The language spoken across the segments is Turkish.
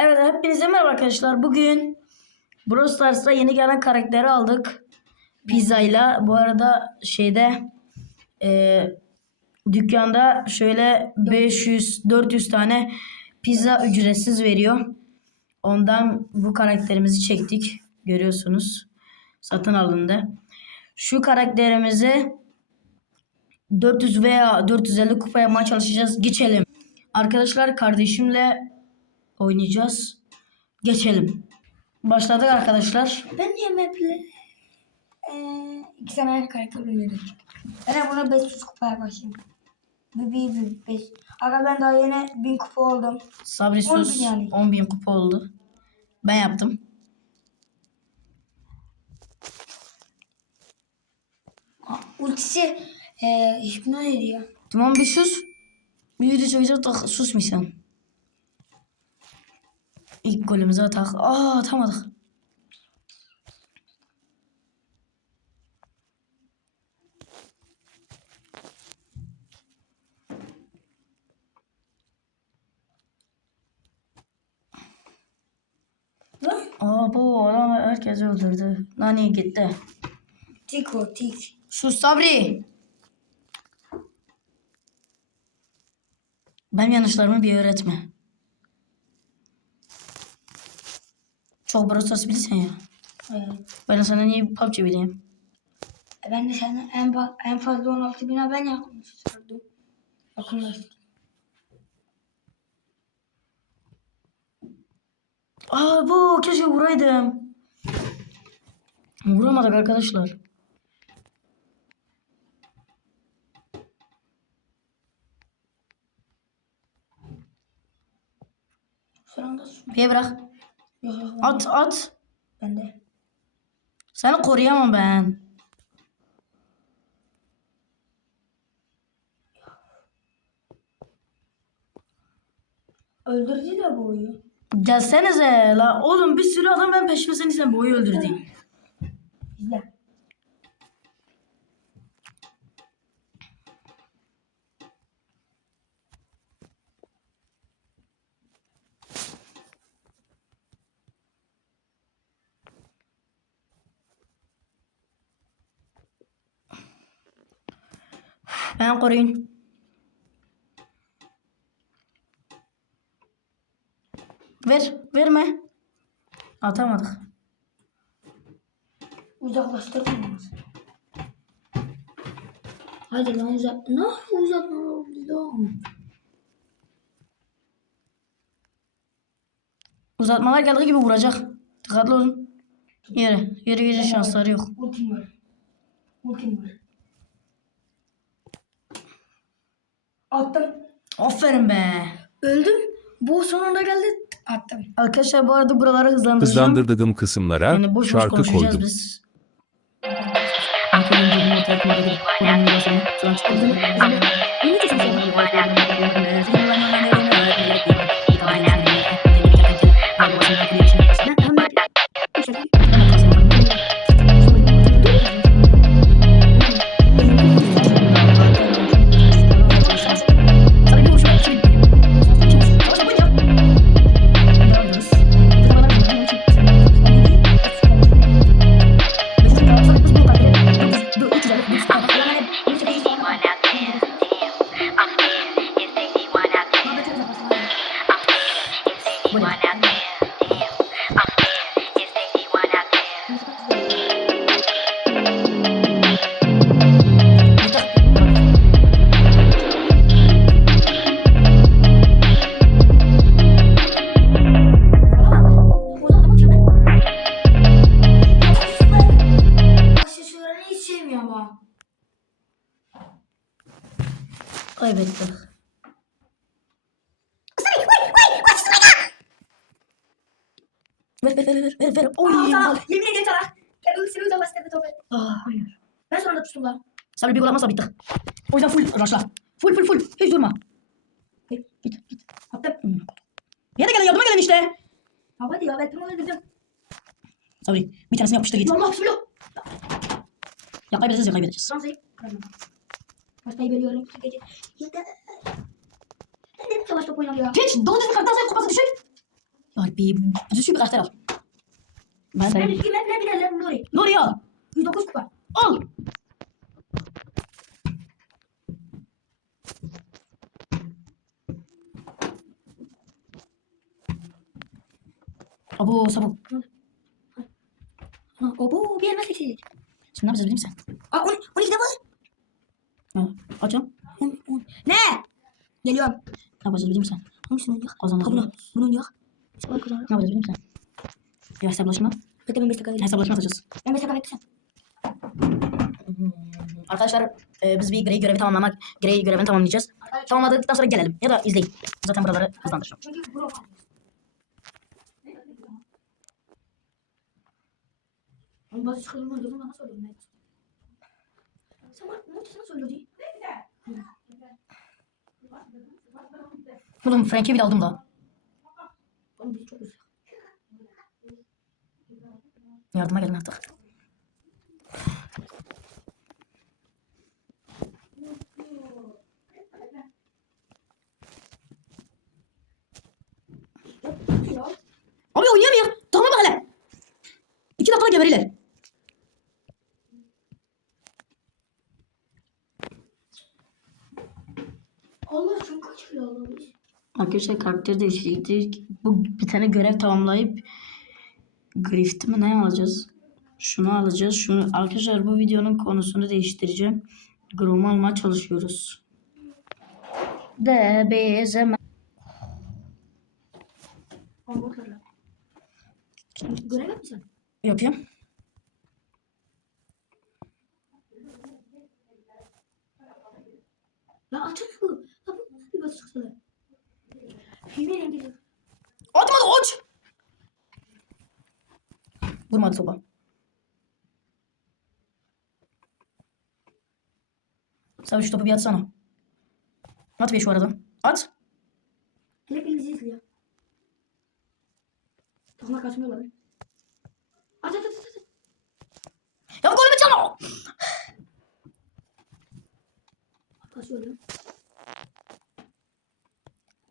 Evet hepinize merhaba arkadaşlar. Bugün Brawl Stars'ta yeni gelen karakteri aldık. Pizzayla. Bu arada şeyde e, dükkanda şöyle 500-400 tane pizza ücretsiz veriyor. Ondan bu karakterimizi çektik. Görüyorsunuz. Satın alındı. Şu karakterimizi 400 veya 450 kupa yapmaya çalışacağız. Geçelim. Arkadaşlar kardeşimle oynayacağız. Geçelim. Başladık arkadaşlar. Ben niye maple eee iki tane ayrı karakter oynadım. Ben buna 500 kupaya başlayayım. Bir, bir, bir, beş. Aga ben daha yeni 1000 kupa oldum. Sabri sus. bin yani. 10.000 kupa oldu. Ben yaptım. Ultisi eee hipnoz ediyor. Tamam bir sus. Bir video çekeceğiz da susmuyorsun. İlk golümüzü atak. Aa atamadık. Aa bu adam herkesi öldürdü. Nani gitti. Tik o tik. Sus Sabri. Benim yanlışlarımı bir öğretme. Çok brosas bilirsen ya. Evet. Ben sana niye PUBG bileyim? E ben de senden en, fa- en fazla 16 bine ben yakınlaştırdım. Yakınlaştırdım. Aa bu keşke vuraydım. Vuramadık arkadaşlar. Şu anda. Bir bırak. Yok yok. At at. Ben de. Seni koruyamam ben. Öldürdü de bu oyu. Gelsenize la. Oğlum bir sürü adam ben peşime seni sen boyu öldürdün. İzle. Ben koruyun. Ver. Verme. Atamadık. Uzaklaştırmamız. Hadi lan uzak. Ne uzatma oldu lan? Uzatmalar geldiği gibi vuracak. Dikkatli olun. Yere. Yere gece şansları yok. Ultim var. Ultim var. Attım. Aferin be. Öldüm. Bu sonunda geldi. Attım. Arkadaşlar bu arada buraları hızlandıracağım. Hızlandırdığım kısımlara Yani boş boş şarkı konuşacağız koydum. biz. Kaybettik. Ver ver ver ver ver ver. Oy. Aa, yemin ederim sana. Gel ultisini uzaklaştırdı topu. Ah, hayır. Ben sonra da tuttum lan. Sabri bir gol atmazsa bittik. O yüzden full rushla. Full full full. Hiç durma. Git git git. Attım. Bir yere gelin yardıma gelin işte. Hadi ya ben bunu öldürdüm. Sabri bir tanesini yapıştır git. Allah bismillah. Ya kaybedeceğiz ya kaybedeceğiz. Ramsey. Pastayı veriyorum. Gece. Yeter. Ben de savaş top oynadı ya. Geç. Doğru düzgün karakter sayı kupası düşün. Barbie. Düzgün bir karakter al. Ben Ben üzgün hep ne bilelim Nuri. Nuri al. 109 kupa. Al. Abo sabuk. Ha, obo bir elmas eksik. Şimdi ne yapacağız biliyor musun? Aa 10 12 de var. Ha, açalım. 10 10. Ne? Geliyorum. Ne yapacağız biliyor musun? Hangisini oynayacak? Kazanırız. Ha bunu. Ne Bunu. Sabah kazanır. yapacağız biliyor musun? Ya hesaplaşma. Bekle ben 5 dakika. Hesaplaşma atacağız. Ben 5 dakika beklesem. Arkadaşlar e, biz bir Grey görevi tamamlamak, Grey görevini tamamlayacağız. Tamamladıktan sonra gelelim ya da izleyin. Zaten buraları hızlandıracağım. Ama bazı çıkarımı öldürdüm bana. Evet. Sen bana ne sana söyledin? Oğlum Frank'i bile aldım da. Yardıma gelin artık. Abi oynayamıyor. Tamam bak hele. İki dakikada geberiler. Allah çok kaçıyor Allah'ım. Arkadaşlar karakter değiştirdik. Bu bir tane görev tamamlayıp Grift'i mi ne alacağız? Şunu alacağız. Şunu arkadaşlar bu videonun konusunu değiştireceğim. Grom almaya çalışıyoruz. De bezeme. Anlatlarla. Görev yap mısın? Yapıyorum. Ya açın bu. Ya bu bir bası çıksana. Filmi rengi. Atmadı aç. Vurmadı sopa. Sen şu topu bir atsana. At bir şu arada. At. Hele elinizi izliyor. Takma kaçmıyorlar. At at at at. Ya golümü çalma. Kaçıyor lan.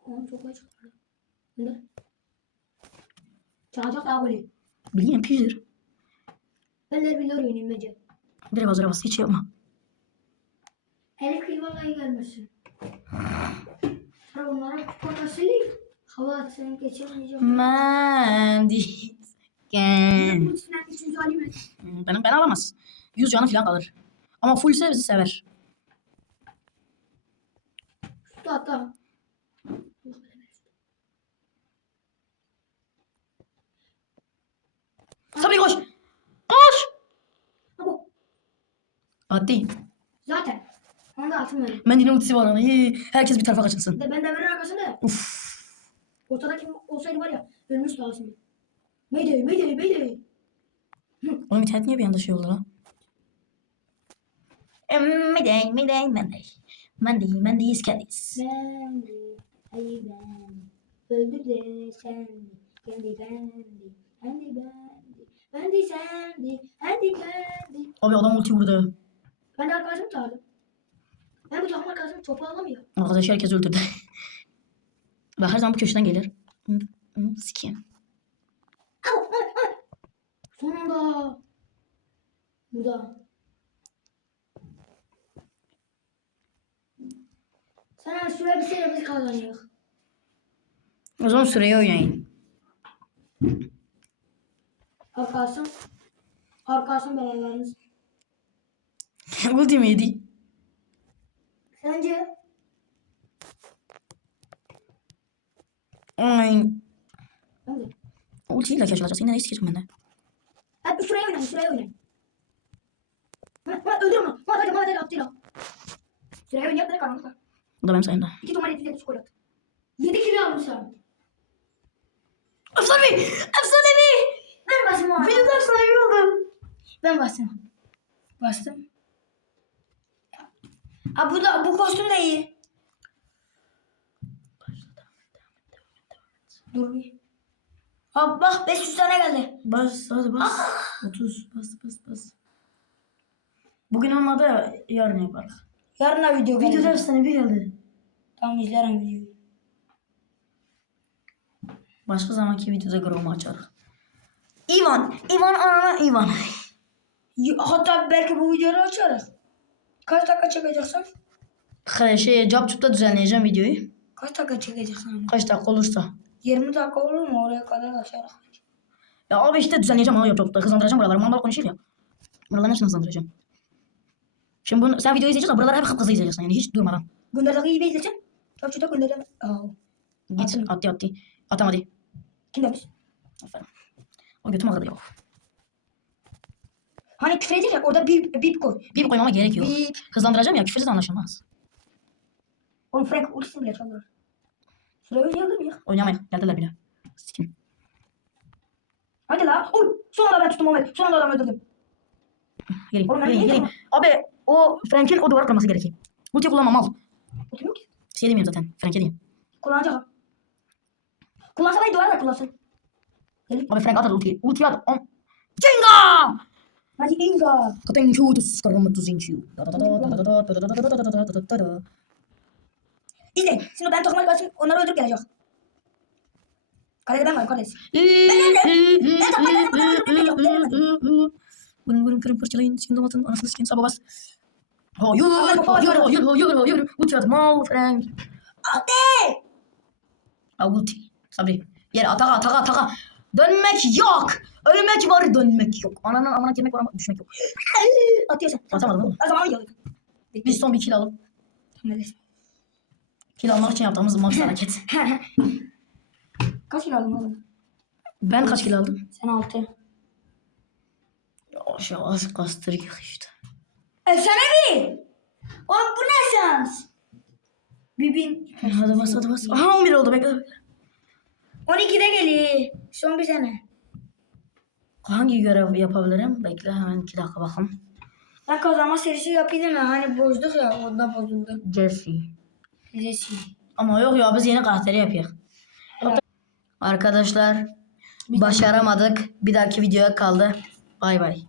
Oğlum çok kaç. Ne? Çalacak golü. Bileyim pişir. Ben de biliyor oynayayım bence. Direkt hazıra bas. Hiç şey yapma. Hele kıymalayı gelmesin. Sonra onlara kupa kasılayım. Hava atsan geçemeyeceğim. Alayım ben. Benim ben alamaz. Yüz canı falan kalır. Ama fullse bizi sever. Tut hatta. Sabri koş. Koş. Ha bu. Hadi. Zaten. Onu da atın verin. Mendi'nin ultisi var ona. Hii, Herkes bir tarafa kaçınsın. De ben de verin arkasında. Uf. Ortada kim olsaydı var ya. Ölmüş lazım. Mayday, mayday, mayday. Oğlum internet niye bir anda şey oldu lan? Mendy, Mendy, Mendy. Mendy, Mendy is caddies. Bendi, ay ben. Öldü de sendi. Kendi bendi. Kendi bendi. Bendi sendi. Kendi kendi. Abi adam ulti vurdu. Ben de arkadaşımı çağırdım. Ben bu takım arkadaşımı topu alamıyor. Arkadaş herkes öldürdü. Ve her zaman bu köşeden gelir. Au. Sonunda. Burada. Sana şuraya bir şey biz kazanıyoruz. O zaman süreyi oynayın. Arkadaşım. Arkadaşım beraberimiz. ulti mi yedi? Sence? Ay. Ultiyle keşke alacağız. Yine ne sikeceğim ben de. Hadi şuraya oynayın, şuraya oynayın. Ha, öldürme. Ha, hadi, hadi, hadi, attıyla. Şuraya oynayıp direkt karanlıkta. Bu da benim sayımda. İki numara yedi, yedi attı. Yedi kilo almışım. Efsanevi! Efsanevi! O Benim de efsanevi oldum. Ben bastım. Bastım. Aa, bu da bu kostüm de iyi. Dur bir. Aa, bak 500 tane geldi. Bas hadi bas. 30 bas bas bas. Bugün olmadı yarın yaparız. Yarın da video gelecek. efsanevi geldi. Tamam izlerim videoyu. Başka zamanki videoda Grom'u açarız. Ivan. Ivan anana Ivan. Hatta belki bu videoyu açarız. Kaç dakika çekeceksin? Şey, Capcup'ta düzenleyeceğim videoyu. Kaç dakika çekeceksin? Kaç dakika olursa. 20 dakika olur mu? Oraya kadar açarız. Ya abi işte düzenleyeceğim abi Capcup'ta. Hızlandıracağım buraları. Mal konuşuyor ya. Buraların hepsini hızlandıracağım. Şimdi bunu, sen videoyu izleyeceksin. Buraları hep hızlı izleyeceksin. Yani hiç durmadan. Gönderdiği gibi izleyeceğim. Çarşıda gönderdim. Aa, Git. Attı attı. Atamadı. kim demiş? Aferin. O götüm ağrıdı ya. Hani küfür edecek orada bip bip koy. Bir koymama gerek yok. Bip. Hızlandıracağım ya küfürsüz anlaşılmaz. Oğlum Frank ultisini bile çalıyor. Şuraya oynayalım ya. Oynamayın. Geldiler bile. Sikim. Hadi la. Oy. Son anda ben tuttum Ahmet. Son anda adamı öldürdüm. Gelin. Oğlum Gelin. Gelin. Abi o Frank'in o duvarı kırması gerekiyor. Ulti kullanmam al. Ultim yok ki. Şey demiyorum zaten. Frank'e diyeyim. Kullanacak. Kullansa ben duvar da kullansın. Abi Frank at ultiyi. Ulti at. On. Jenga! Hadi Inga. Thank you to subscribe to Zinchu. İzle. Şimdi ben takıma basayım. Onları öldürüp gelecek. Kalede ben varım kalesi. Vurun vurun kırın parçalayın. Şimdi atın. Anasını sikeyim sabah bas. Hayır, hayır, hayır, hayır, hayır. Ulti at. Mal Frank. Ha, ulti. Sabri. Yere ataka ataka ataka. Dönmek yok. Ölmek var dönmek yok. Ananın amına girmek var ama düşmek yok. Atıyorsun. Atamadım oğlum. O zaman yok. Biz son bir kill alalım. Kill almak için yaptığımız max hareket. Kaç kilo aldın oğlum? Ben kaç kill aldım? Sen altı. Yavaş yavaş kastırık işte. Efsanevi. Oğlum bu ne şans? Bir bin. Hadi bas hadi bas. Aha 11 oldu bekle. 12'de geliyor. Son bir sene. Hangi görev yapabilirim? Bekle hemen 2 dakika bakalım. Ben kazanma serisi yapayım ya. Hani bozduk ya. Onda bozuldu. Jesse. Serisi. Ama yok ya biz yeni karakteri yapıyoruz. Arkadaşlar başaramadık. Bir dahaki videoya kaldı. Bay bay.